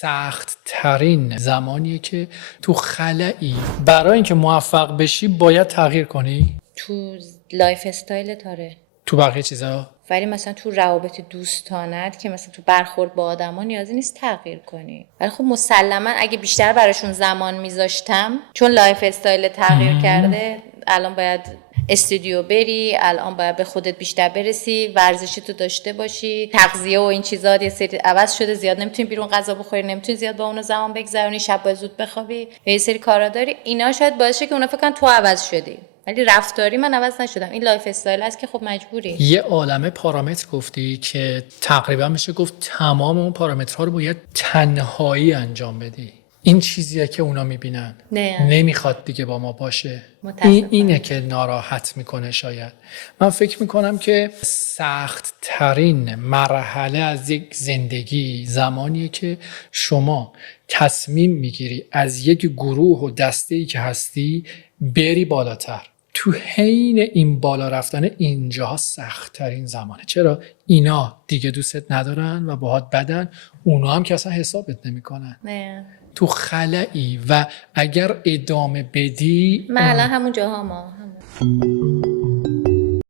سخت ترین زمانیه که تو خلایی برای اینکه موفق بشی باید تغییر کنی. تو لایف استایل تاره، تو بقیه چیزا ولی مثلا تو روابط دوستانت که مثلا تو برخورد با آدما نیازی نیست تغییر کنی. ولی خب مسلما اگه بیشتر براشون زمان میذاشتم، چون لایف استایل تغییر کرده، الان باید استودیو بری، الان باید به خودت بیشتر برسی، ورزشی تو داشته باشی، تغذیه و این چیزا یه سری عوض شده، زیاد نمیتونی بیرون غذا بخوری، نمیتونی زیاد با اون زمان بگذرونی، شب باید زود بخوابی، یه سری کارا داری. اینا شاید باعث شه که اونا فکر کنن تو عوض شدی، ولی رفتاری من عوض نشدم. این لایف استایل است که خب مجبوری. یه عالمه پارامتر گفتی که تقریبا میشه گفت تمام اون پارامترها رو باید تنهایی انجام بدی. این چیزیه که اونا میبینن، نمیخواد دیگه با ما باشه. اینه که ناراحت میکنه. شاید من فکر میکنم که سخت ترین مرحله از یک زندگی زمانیه که شما تصمیم میگیری از یک گروه و دسته‌ای که هستی بری بالاتر. تو حین این بالا رفتن اینجاها سخت ترین زمانه. چرا؟ اینا دیگه دوستت ندارن و باهات بدن، اونا هم که اصلا حسابت نمیکنن. تو خلایی و اگر ادامه بدی من الان همون جاها ما